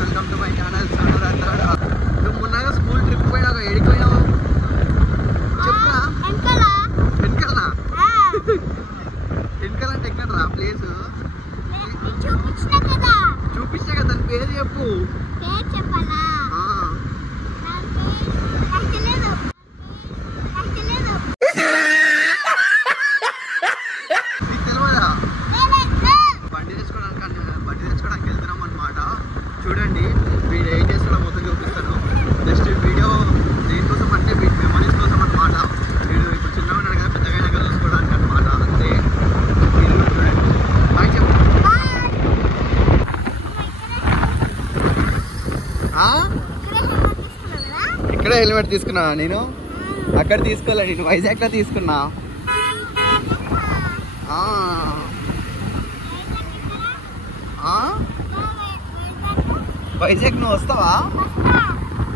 Welcome to my channel Sonu Rathod. నువ్వు మొన్నగా school trip పోయినా ఎడిపోయినావు చెప్పురా. వెనకాల వెనకాల అంటే ఎక్కడరా ప్లేస్? చూపించా కదా, దాని పేరు చెప్పు. చూడండి వీడు ఏం చేస్తాడో మొత్తం చూపిస్తాను. జస్ట్ వీడియో దేనికోసం అంటే వీటి మెమరీస్ కోసం అనమాట. వీడు ఇప్పుడు చిన్నగా ఉన్నాడు కదా, పెద్దగా చూసుకోవడానికి అనమాట. అంతే. బాయ్ చెప్పు. ఇక్కడే హెల్మెట్ తీసుకున్నా నేను, అక్కడ తీసుకోలే, నేను వైజాగ్లో తీసుకున్నా. వైజాగ్ నువ్వు వస్తావా?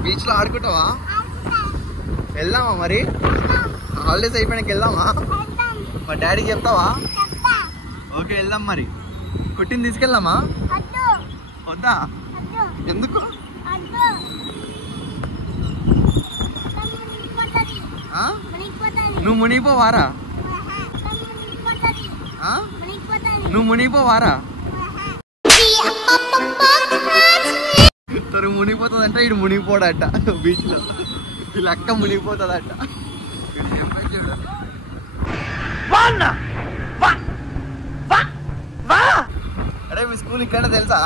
బీచ్లో ఆడుకుంటావా? వెళ్దామా మరి? హాలిడేస్ అయిపోయాక వెళ్దామా? మా డాడీకి చెప్తావా? ఓకే వెళ్దాం మరి. కుట్టిని తీసుకెళ్దామా? వద్దా? ఎందుకు? నువ్వు మునిగిపోవారా? నువ్వు మునిగిపోవారా? తను మునిగిపోతుందంట, ఇడు మునిగిపోడట బీచ్ లో. వీళ్ళ అక్క మునిగిపోతుందట. అరే మీ స్కూల్ ఇక్కడ తెలుసా?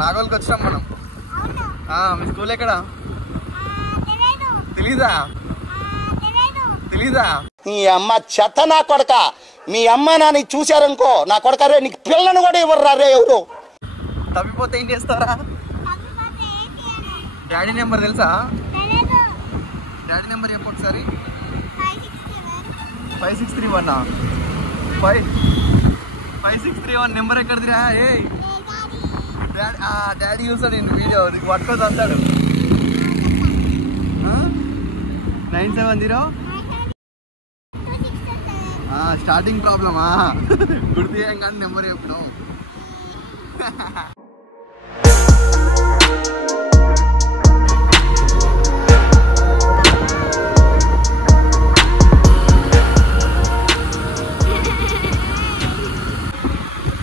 నాగోల్కి వచ్చినాం మనం. మీ స్కూల్ ఎక్కడ తెలీదా? తెలీదా? నీ అమ్మ చెత్త నా కొడక. మీ అమ్మ నాని చూశారనుకో నా కొడక, రే నీకు పిల్లను కూడా ఇవ్వరు రే ఎవరు. తప్పిపోతే ఏం చేస్తారా? డాడీ నెంబర్ తెలుసా? డాడీ నెంబర్ చెప్పు ఒకసారి. 5631 5631 నెంబర్ ఎక్కడిదిరా? ఏ డాడీ చూస్తాడు నేను వీడియో, నీకు పట్టుకొని వస్తాడు. 970 స్టార్టింగ్ ప్రాబ్లమా? గుర్తు చేయం కానీ నెంబర్ చెప్పడం.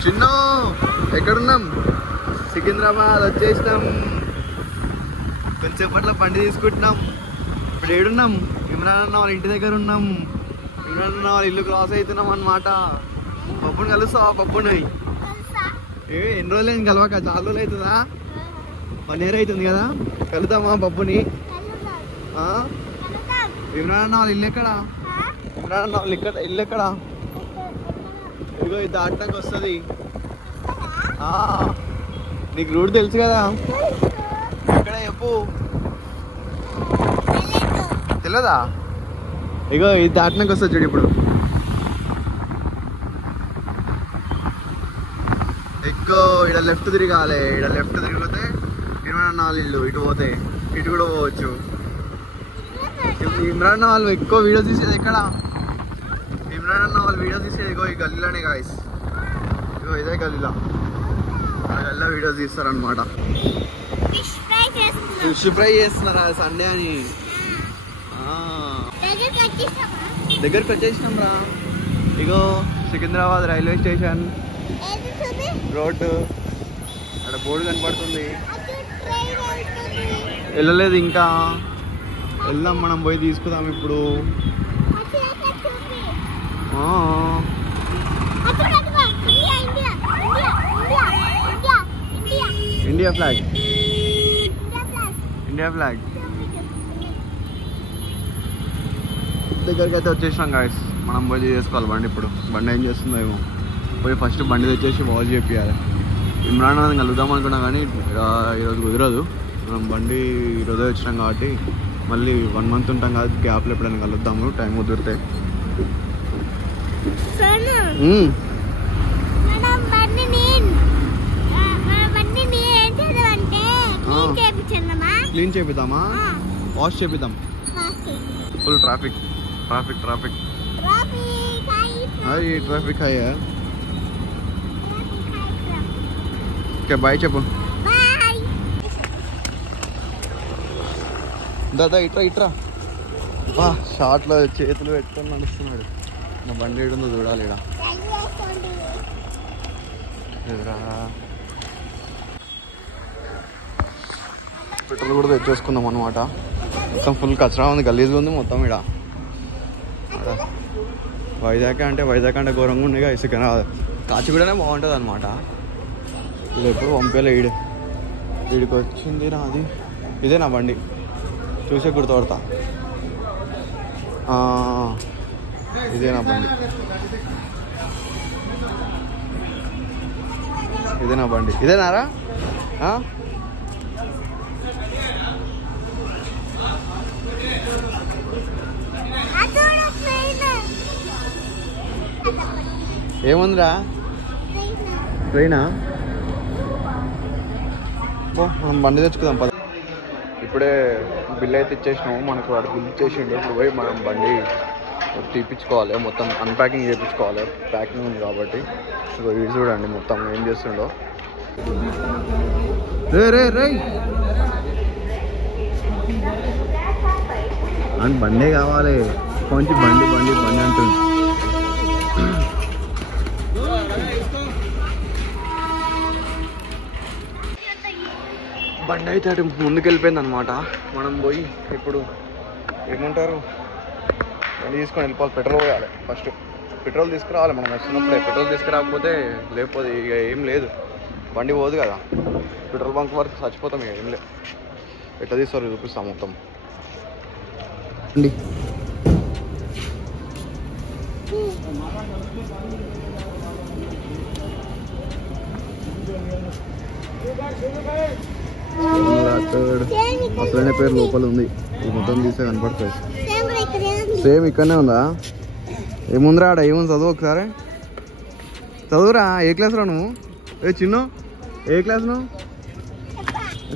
చిన్న ఎక్కడున్నాం? సికింద్రాబాద్ వచ్చేసినాం. కొంచెంసేపట్లో బండి తీసుకుంటున్నాం. ఇప్పుడు ఏడున్నాం? ఇమ్రాన్ అన్న వాళ్ళ ఇంటి దగ్గర ఉన్నాం. ఇమ్రాన్ అన్న వాళ్ళ ఇల్లు క్రాస్ అవుతున్నాం అన్నమాట. పప్పుని కలుస్తావా? పప్పుని ఎన్ని రోజులు కలవాక? చాలా రోజులు అవుతుందా? 1 year అవుతుంది కదా. కలుద్దామా పప్పుని? ఇమ్రాన్ అన్న వాళ్ళ ఇల్లు ఎక్కడా? ఇమ్రాన్ అన్న వాళ్ళ ఇల్లు ఎక్కడా? ఇదిగో ఇది దాటానికి వస్తుంది. నీకు రూట్ తెలుసు కదా? ఇక్కడ చెప్పు. తెలియదా? ఇగో ఇది దాటానికి వస్తుంది చూడు. ఇప్పుడు ఎక్కువ ఇక్కడ లెఫ్ట్ తిరగాలి. ఇక్కడ లెఫ్ట్ తిరిగితే ఇమ్రాన్ వాళ్ళు ఇల్లు. ఇటు పోతే ఇటు కూడా పోవచ్చు. ఇమ్రాన్ వాళ్ళు ఎక్కువ వీడియోస్ తీసేది ఎక్కడ? ఇమ్రాన్ అన్న వాళ్ళు వీడియోస్ తీసేది ఇగో ఈ గల్లీలోనే గాయస్. ఇగో ఇదే గల్లీలో. ఆ గల్లీలో వీడియోస్ తీస్తారనమాట. ఫిష్ ఫ్రై చేస్తున్నారా సండే అని? దగ్గరకు వచ్చేసినాం రా. ఇగో సికింద్రాబాద్ రైల్వే స్టేషన్ రోడ్డు. అక్కడ బోర్డు కనపడుతుంది. వెళ్ళలేదు ఇంకా. వెళ్దాం మనం, పోయి తీసుకుందాం ఇప్పుడు. India flag. ఇండియా ఫ్లాగ్ దగ్గరికి అయితే వచ్చేసినాం గాయస్. మనం పోయి చేసుకోవాలి బండి. ఇప్పుడు బండి ఏం చేస్తుందో ఏమో. పోయి ఫస్ట్ బండి తెచ్చేసి వాష్ చేయాలి. ఇమ్రాన్ అని కలుద్దాం అనుకున్నా కానీ ఈరోజు కుదరదు. మనం బండి ఈరోజే వచ్చినాం కాబట్టి మళ్ళీ 1 month ఉంటాం కాబట్టి గ్యాప్లో ఎప్పుడైనా కలుద్దాము టైం కుదిరితే. క్లీన్ చేపిద్దామా? వాష్ చేపిద్దాం. ఫుల్ ట్రాఫిక్ ट्रैफिक ट्रैफिक हाँ ये ट्रैफिक है यार. ओके बाय చెప్పు. బాయ్. దాదా ఇట్రా ఇట్రా బా షార్ట్లో చేతులు పెట్టుకొని నడుస్తున్నాడు. నా బండి ఏడుందో చూడాలి. ఇక్కడ ఎదురా పెట్రోల్ కూడా తెచ్చేసుకుందాం అనమాట. మొత్తం ఫుల్ కచరా ఉంది, గలీజ్గా ఉంది మొత్తం. ఇక్కడ వైజాగ్ అంటే ఘోరంగా ఉండేగా. ఇసుక కాచిగూడనే బాగుంటుంది అనమాట. ఇది ఎప్పుడు పంపేలే. వీడికి వచ్చింది నాది. ఇదే నా బండి, చూసే గుర్తుపడతా. ఇదే నా బండి, ఇదే నా బండి. ఇదేనారా? ఏముందిరా? ట్రైనా? మనం బండి తెచ్చుకుందాం పద. ఇప్పుడే బిల్ అయితే ఇచ్చేసినాము. మనకు వాడు బిల్ ఇచ్చేసిండు. ఇప్పుడు పోయి మనం బండి తీపించుకోవాలి, మొత్తం అన్ప్యాకింగ్ చేయించుకోవాలి. ప్యాకింగ్ ఉంది కాబట్టి. ఇది చూడండి మొత్తం ఏం చేస్తుండో. రే అని బండే కావాలి. కొంచెం బండి అంటుంది. బండి అయితే అటు ముందుకు వెళ్ళిపోయింది అనమాట. మనం పోయి ఇప్పుడు ఏమంటారు బండి తీసుకొని వెళ్ళిపోవాలి. పెట్రోల్ పోయాలి. ఫస్ట్ పెట్రోల్ తీసుకురావాలి. మనం వస్తున్నప్పుడే పెట్రోల్ తీసుకురాకపోతే లేకపోతే ఇక ఏం లేదు, బండి పోదు కదా. పెట్రోల్ బంక్ వరకు చచ్చిపోతాం. ఇక ఏం లేదు. ఎట్లా తీసుకోవాలి చూపిస్తాం మొత్తం. అసలైన పేరు లోపల ఉంది. ఇది మొత్తం తీసే కనపడుతుంది. సేమ్ ఇక్కడనే ఉందా? ఏముందిరా ఆడ? ఏముంది? చదువు ఒకసారి చదువురా. ఏ క్లాస్ రా నువ్వు? చిన్ను ఏ క్లాస్ నువ్వు?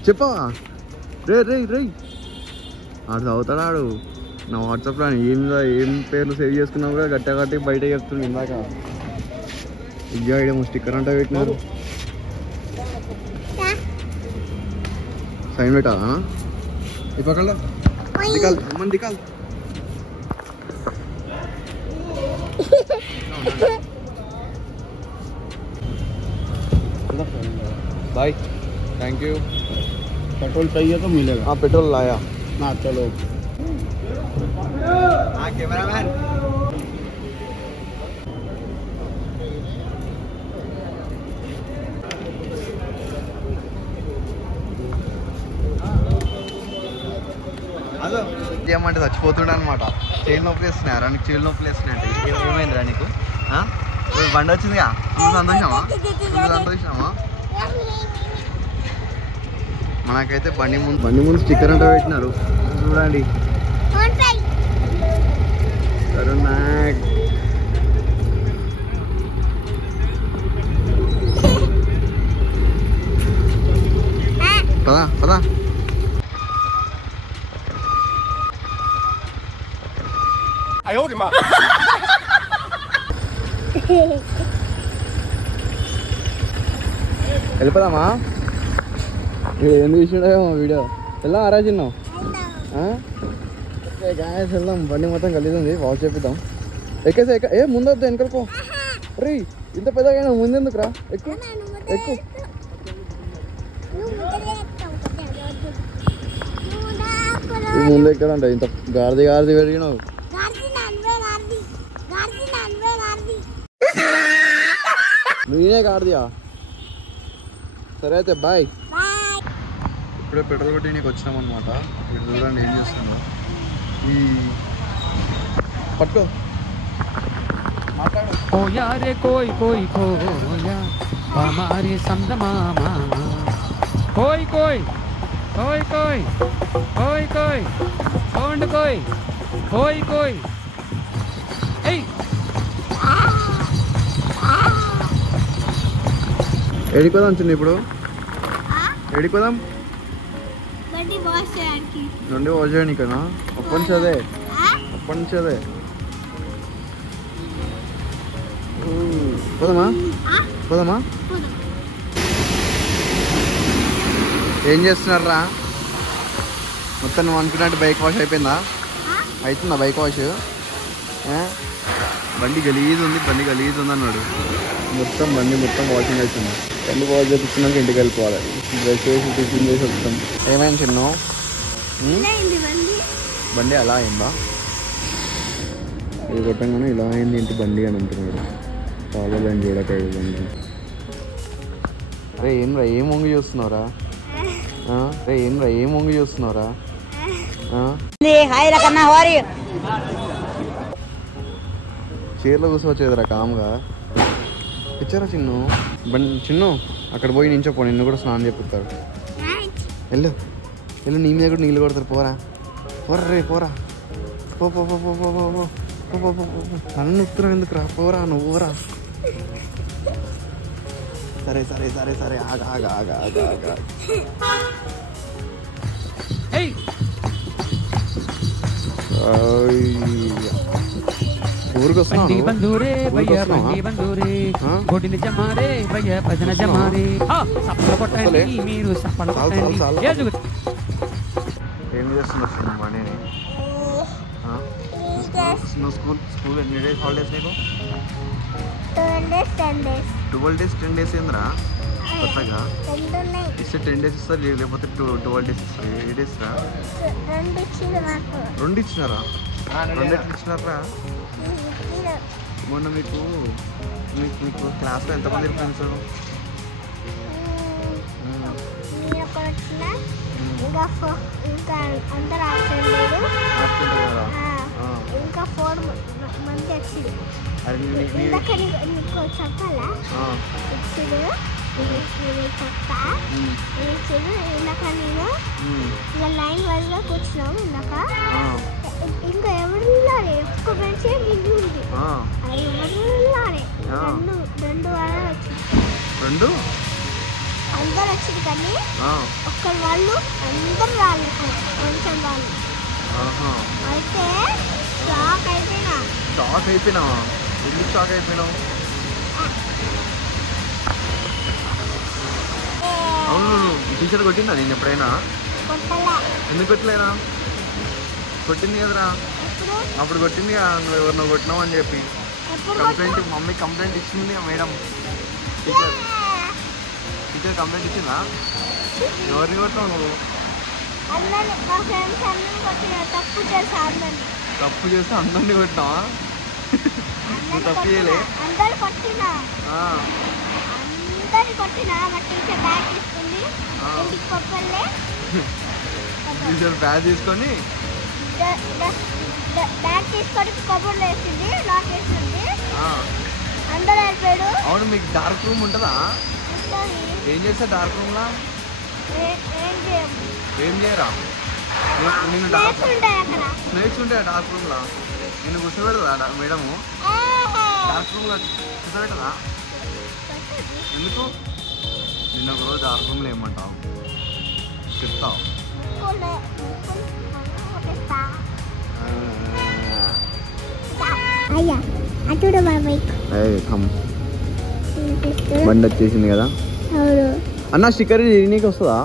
చెప్పవా? రే ఆడు చదువుతాడు. ఆడు నా వాట్సాప్లో ఏం పేర్లు సేవ్ చేసుకున్నావు కూడా గట్టి బయట చెప్తుంది. ఇందాక ఇయ్యా ఇడేమో స్టిక్కర్ అంటే పెట్టినారు. సైన్ పెట్టాలా? ఇప్పకల్లా దికాల్ बाय, थैंक यू। पेट्रोल चाहिए तो मिलेगा। हाँ पेट्रोल लाया। हाँ चलो। हाँ कैमरामैन। ఏమంటే చచ్చిపోతుండే అనమాట. చైన్ నొప్పి వేస్తున్నారా? నీకు చైన్ నొప్పి వేస్తున్నాయంటే ఏమైందిరా నీకు? బండి వచ్చిందిగా, సంతోషమా? మనకైతే బండి ముందు స్టిక్కర్ అంటే పెట్టినారు చూడండి. పదా పదా వెళ్ళిపోదామా? ఏం చూసినాడేమో వీడియో. వెళ్దాం ఆరా చిన్నాం. గ్యాస్ వెళ్దాం. బండి మొత్తం కలిసింది, వాష్ చేపిద్దాం. ఎక్కేసా ఏ ముందొద్దు వెనకలుకో. రీ ఇంత పెద్దగా ముందెందుకు రా? ఎక్కు ఎక్కు. ముందు ఎక్కడంట ఇంత గారిది పెరిగినావు. నేనే గారిదియా? సరే అయితే బాయ్. ఇప్పుడే పెట్రోల్ కొట్టి నీకు వచ్చినాం అనమాట. ఇక్కడ చూడండి ఏం చేస్తుందో. ఈ పట్టుకో ओ यार कोई कोई खोया हमारे संदमामा कोई कोई कोई कोई कोई कोई कौन कोई कोई कोई ए ఎడిపోదాం చిన్న. ఇప్పుడు ఎడిపోదాం? బండి వాష్ చేయడానికనా? అప్పటి నుంచి అదే పోదామా? ఏం చేస్తున్నారా? మొత్తం నువ్వు అనుకున్నట్టు బైక్ వాష్ అయిపోయిందా? అవుతుందా బైక్ వాష్? బండి గలీజ్ ఉంది అన్నాడు. మొత్తం బండి మొత్తం వాషింగ్ అవుతుంది. బండి వాష్ చేపించినాక ఇంటికి వెళ్ళిపోవాలి. బ్రష్ చేసి టిఫిన్ చేసి వస్తాం. ఏమైంది చిన్ను? బండి అలా అయిందా? ఇది కొట్టంగానే ఇలా అయింది ఏంటి బండి అని అంటున్నాడు. కావాలని చూడకాయ బండి. అరే ఏం వంగి చూస్తున్నావురా? ఏం వంగి చూస్తున్నావురా? చీరలో కూర్చోవచ్చేదిరా కామ్గా. ఇచ్చారా చిన్ను? చిన్ను అక్కడ పోయి నించోపో, నిన్ను కూడా స్నానం చేపిస్తారు. వెళ్ళు నీ మీద కూడా నీళ్ళు కొడతారు. పోరా రే పోరా. నన్ను నొక్కుతున్నావు ఎందుకురా? పోరా నువ్వురా. సరే ఆగా. ఊరికి ఏం చేస్తున్నా మనీని? నువ్వు స్కూల్ ఎన్ని డేస్ హాలిడేస్ నీకు? 12 days 10 days ఏంద్రా కొత్తగా? ఇస్తే 10 days ఇస్తారు, లేకపోతే 12 days ఇస్తారు. ఏ డేస్ రా? 2 ఇచ్చినారా? 2 ఎట్లు ఇచ్చినారా? మొన్న మీకు క్లాస్లో ఎంతమంది ఫ్రెండ్స్? ఇంకా 4 మంది వచ్చింది. చెప్పాలా? ఇందాక నేను ఇలా లైన్ వైజ్గా కూర్చున్నాం. ఇందాక ఇంకా ఎవరు ఎక్కువ మంచి మిగిలి ఉంది. ఎవరు 2 వారాలు వచ్చింది. 2 అందరు వచ్చింది కానీ ఒక్కరు వాళ్ళు అందరు రాలేదు. కొంచెం వాళ్ళు అయితే షాక్ అయిపోయినావా? ఎందుకు షాక్ అయిపోయినావు? అవును టీచర్ కొట్టిందా నేను ఎప్పుడైనా? ఎందుకు కొట్టలేరా? కొట్టింది కదరా అప్పుడు. కొట్టింది కదా నువ్వు ఎవరినో కొట్టినావు అని చెప్పి. మమ్మీ కంప్లైంట్ ఇచ్చింది మేడం. టీచర్ కంప్లైంట్ ఇచ్చిందా? ఎవరిని కొట్టినావు నువ్వు? తప్పు చేస్తే అందరినీ కొట్టినావా? నువ్వు తప్పు చేయలే? టీచర్ బ్యాగ్ తీసుకొని కబోర్డ్ వేసింది, లాక్ వేసింది. అందరూ వెళ్ళిపోయాడు. అవును మీకు డార్క్ రూమ్ ఉంటుందా? ఏం చేస్తా డార్క్ రూమ్ లా? ఏం చేయరా? స్నేక్స్ ఉంటాయా డార్క్ రూమ్ లా? నేను కూర్చోబెడదా మేడము? డార్క్ రూమ్ లో కూర్చోబెట్టదా? ఎందుకు? నిన్న ఒక రోజు డార్క్ రూమ్ లో ఏమంటావు చెప్తావు? బండి వచ్చేసింది కదా అన్న. స్టిక్కర్ నీకు వస్తుందా?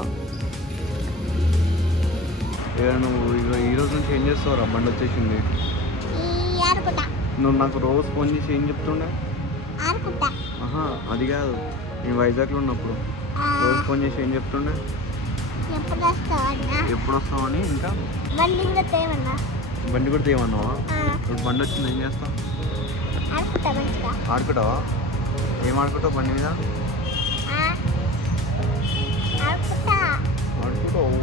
నువ్వు ఈ రోజు నుంచి ఏం చేస్తావురా? బండి వచ్చేసింది. నువ్వు నాకు రోజు ఫోన్ చేసి ఏం చెప్తుండే? అది కాదు, నేను వైజాగ్లో ఉన్నప్పుడు రోజు ఫోన్ చేసి ఏం చెప్తుండే? ఎప్పుడు వస్తావు అని. ఇంకా బండి కూడా తేమన్నావా? ఇప్పుడు బండి వచ్చింది ఏం చేస్తావు? ఆడుకుంటావా? ఏం ఆడుకుంటావు బండి మీద? ఆడుకుంటావు.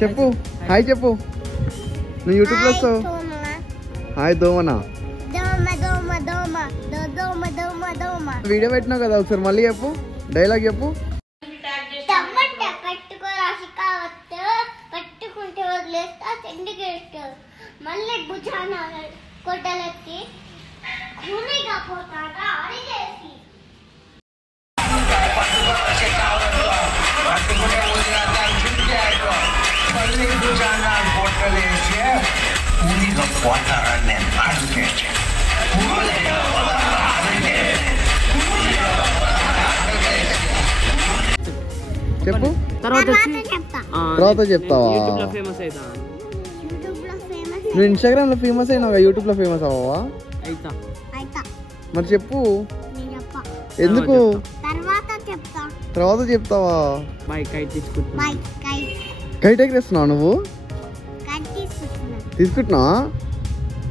చెప్పు హాయ్ చెప్పు. నువ్వు యూట్యూబ్లో వస్తావు. హాయ్ దోమనా? వీడియో పెట్టినావు కదా ఒకసారి మళ్ళీ చెప్పు, డైలాగ్ చెప్పు. పట్టుకుంటే వదిలేస్తా చెండుకేస్తా మళ్ళీ భుజాన కొట్టలెత్తి కూలిగా పోతాగా అడిగేసి కూలిగా పోతారని నేను అడిగేసి తర్వాత వచ్చి తర్వాత చెప్తావా? యూట్యూబ్లో ఫేమస్ అవుతా. నువ్వు ఇన్స్టాగ్రామ్లో ఫేమస్ అయినావు, యూట్యూబ్లో ఫేమస్ అవ్వవా? అవుతా. మరి చెప్పు ఎందుకు? తర్వాత చెప్తావా? బాయ్ కైట్ తీసుకుంటా. కైట్ ఎగరేస్తున్నావు నువ్వు? తీసుకుంటున్నావా?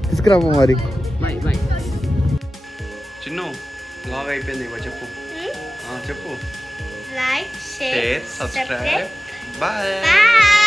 తీసుకురాపో మరి. Bye bye. చిన్ను బ్లాగ్ అయిపోయింది, చెప్పు. చెప్పు. Like, share, subscribe. Bye. Bye.